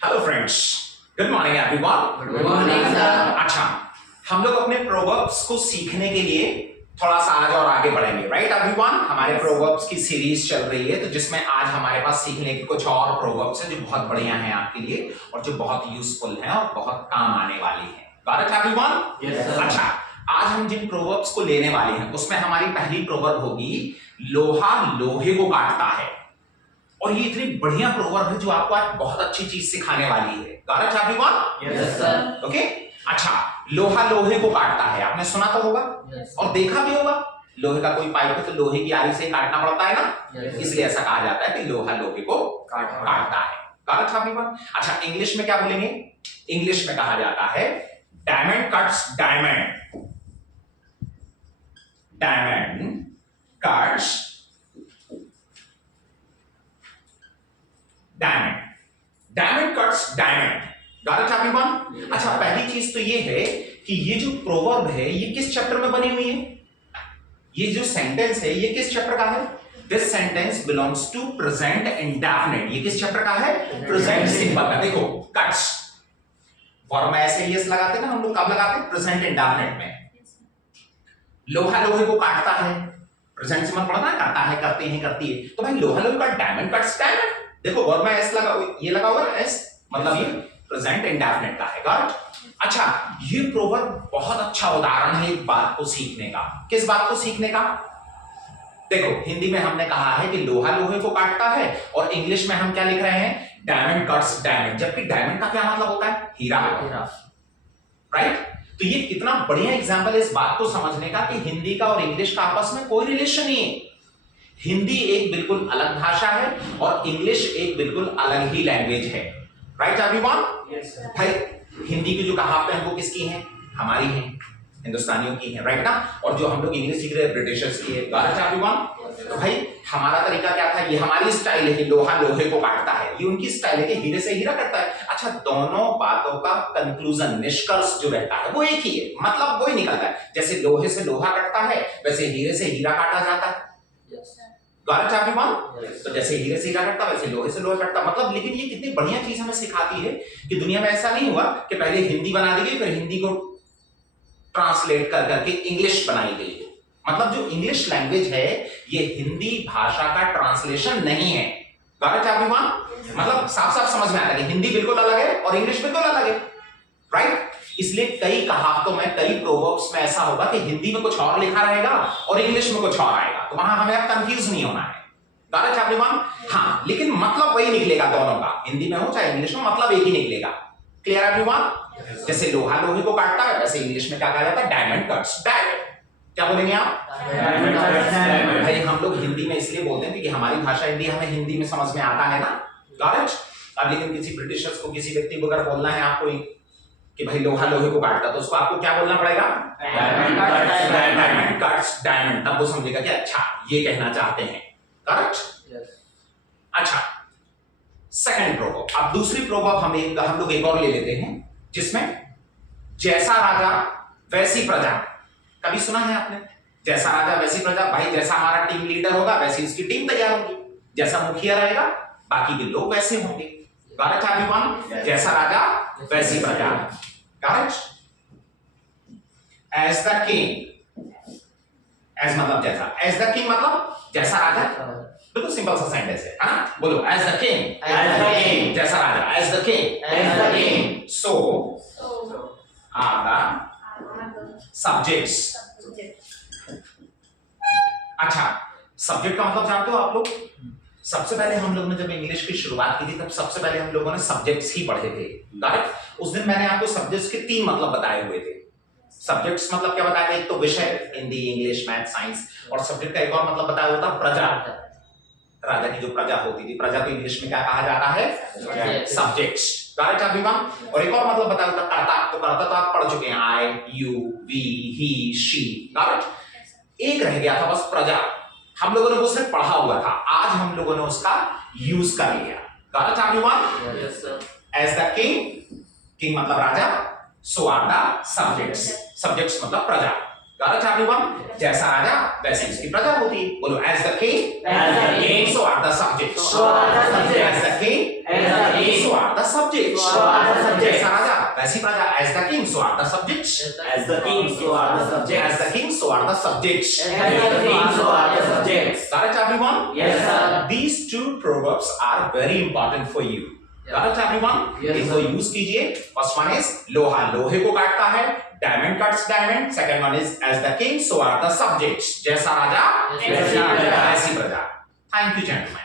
Hello friends, good morning everyone. Good morning sir. अच्छा, हम लोग अपने प्रोवर्ब्स को सीखने के लिए थोड़ा सा आज और आगे बढ़ेंगे, राइट एवरीवन। हमारे प्रोवर्ब्स की सीरीज चल रही है, तो जिसमें आज हमारे पास सीखने के कुछ और प्रोवर्ब्स हैं जो बहुत बढ़िया हैं आपके लिए और जो बहुत यूजफुल हैं और बहुत काम आने वाली हैं। Got it everyone? Yes sir. अच्छा, आज हम जिन प्रोवर्ब्स को लेने वाले हैं उसमें हमारी पहली प्रोवर्ब होगी लोहा लोहे को काटता है। और ये इतनी बढ़िया प्रोवर्ब है जो आपको आज बहुत अच्छी चीज सिखाने वाली है। Got it everyone? Yes sir. Okay. अच्छा, लोहा लोहे को काटता है, आपने सुना तो होगा और देखा भी होगा। लोहे का कोई पाइप है तो लोहे की आरी से काटना पड़ता है ना, इसलिए ऐसा कहा जाता है कि लोहा लोहे को काटता है। Got it everyone? अच्छा, इंग्लिश में क्या बोलेंगे? इंग्लिश में कहा जाता है diamond cuts diamond. Diamond cuts diamond. Diamond cuts diamond. Got it everyone? अच्छा, पहली चीज तो ये है कि ये जो प्रोवर्ब है ये किस चैप्टर में बनी हुई है? ये जो सेंटेंस है ये किस चैप्टर का है? This sentence belongs to present indefinite. ये किस चैप्टर का है? प्रेजेंट सिंपल का। देखो, कट्स वर्ब में ऐसे यस लगाते हैं ना हम लोग, कब लगाते हैं? प्रेजेंट इंडेफिनिट में। लोहा लोहे को काटता है, प्रेजेंट सिंपल पढ़ा ना, करता है, करते हैं, करती है। तो भाई लोहा लोहे का डायमंड कट्स डायमंड। देखो वर्ब में एस लगा, ये लगा हुआ है एस, मतलब ये प्रेजेंट इंडेफिनिट का है। गॉट? अच्छा, ये प्रोवर्ब बहुत अच्छा उदाहरण है एक बात को सीखने का। किस बात को सीखने का? देखो, हिंदी में हमने कहा है कि लोहा लोहे को काटता है और इंग्लिश में हम क्या लिख रहे हैं? Diamond cuts diamond. जबकि डायमंड का क्या मतलब होता है? हीरा। राइट? तो ये कितना बढ़िया एग्जांपल है इस बात को समझने का कि हिंदी का और इंग्लिश का आपस में कोई रिलेशन नहीं है। हिंदी एक बिल्कुल अलग भाषा है और इंग्लिश एक बिल्कुल अलग ही लैंग्वेज है। Right everyone? Yes sir. भाई हिंदी की जो कहावतें हैं वो किसकी हैं? हमारी हैं, हिंदुस्तानियों की हैं, राइट ना। और जो हम लोग इंग्लिश सीख रहे हैं ब्रिटिशर्स की है। Got everyone? तो भाई हमारा तरीका क्या था? ये हमारी स्टाइल है कि लोहा लोहे को काटता है, ये उनकी स्टाइल है कि हीरे से हीरा कटता है। अच्छा, दोनों बातों का कंक्लूजन, निष्कर्ष जो रहता है वो एक ही है, मतलब वो ही निकलता है। जैसे लोहे से लोहा कटता है वैसे हीरे से हीरा काटा जाता है। Got it everyone? तो जैसे हीरे से हीरा कटता वैसे लोहे से लोहा कटता, मतलब। लेकिन ये कितनी बढ़िया चीज हमें सिखाती है कि दुनिया में ऐसा नहीं हुआ कि पहले हिंदी बना दी गई फिर हिंदी को ट्रांसलेट कर करके इंग्लिश बनाई गई है। मतलब जो इंग्लिश लैंग्वेज है ये हिंदी भाषा का ट्रांसलेशन नहीं है। Got it everyone? मतलब साफ साफ समझ में आता है कि हिंदी बिल्कुल अलग है और इंग्लिश बिल्कुल अलग है। राइट? इसलिए कई कहावतों में, कई प्रोवर्ब्स में ऐसा होगा कि हिंदी में कुछ और लिखा रहेगा और इंग्लिश में कुछ और आएगा, तो वहां हमें अब कंफ्यूज नहीं होना है। Got it everyone? हाँ, लेकिन मतलब वही निकलेगा दोनों का, हिंदी में हो चाहे इंग्लिश में, मतलब एक ही निकलेगा। Clear everyone? जैसे लोहा लोहे को काटता है वैसे इंग्लिश में क्या कहा जाता है? Diamond cuts diamond. क्या बोलेंगे आप? भाई हम लोग हिंदी में इसलिए बोलते हैं क्योंकि हमारी भाषा हिंदी, हमें हिंदी में समझ में आता है ना। Got it? अब लेकिन किसी ब्रिटिशर्स को, किसी व्यक्ति को अगर बोलना है आपको कि भाई लोहा लोहे को काटता, तो उसको आपको क्या बोलना पड़ेगा? Diamond cuts diamond. तब वो समझेगा कि अच्छा ये कहना चाहते हैं। करेक्ट? अच्छा, सेकंड प्रोवर्ब। अब दूसरी प्रोवर्ब हम लोग एक और ले लेते हैं जिसमें जैसा राजा वैसी प्रजा। कभी सुना है आपने? जैसा राजा वैसी प्रजा। भाई जैसा हमारा टीम लीडर होगा वैसी उसकी टीम तैयार होगी, जैसा मुखिया रहेगा बाकी के लोग वैसे होंगे। Correct everyone? जैसा राजा वैसी प्रजा। Correct? As the king, as मतलब जैसा, एज द किंग मतलब जैसा राजा। बिल्कुल सिंपल सा सेंटेंस है ना? बोलो, एज द किंग, जैसा राजा, as the king, so are the subjects. अच्छा, सब्जेक्ट का मतलब जानते हो आप लोग? सबसे पहले हम लोगों ने जब इंग्लिश की शुरुआत की थी तब सबसे पहले हम लोगों ने सब्जेक्ट्स ही पढ़े थे। करेक्ट? उस दिन मैंने आपको सब्जेक्ट्स के 3 मतलब बताए हुए थे। सब्जेक्ट्स मतलब क्या बताया था? एक तो विषय, हिंदी इंग्लिश मैथ साइंस, और सब्जेक्ट का एक और मतलब बताया हुआ था प्रजा। राजा की जो प्रजा होती थी, प्रजा को इंग्लिश में क्या कहा जाता है? सब्जेक्ट्स। Correct everyone? और एक और मतलब बताया हुआ था कर्ता। तो कर्ता तो आप पढ़ चुके हैं, I, you, we, he, she. Correct? एक रह गया था बस प्रजा। हम लोगों ने वो सिर्फ पढ़ा हुआ था, आज हम लोगों ने उसका यूज कर लिया। Correct everyone? Yes sir. As the king, king मतलब राजा, so are the subjects, subjects मतलब प्रजा। Correct everyone? जैसा राजा वैसी उसकी प्रजा होती है। बोलो, as the king, so are the subjects, as the king, so are the subjects. subject. So are the subject. जैसा राजा वैसी प्रजा. As the king, so are the subjects. As the king, so are the subjects. As the king, so are the subjects. As the king, so are the subjects. Got it, everyone? Yes, sir. These two proverbs are very important for you. Got it, everyone? Yes, इनको sir. Use कीजिए. First one is लोहा लोहे को काटता है. Diamond cuts diamond. Second one is as the king, so are the subjects. जैसा राजा वैसी प्रजा. वैसी प्रजा. Thank you, gentlemen.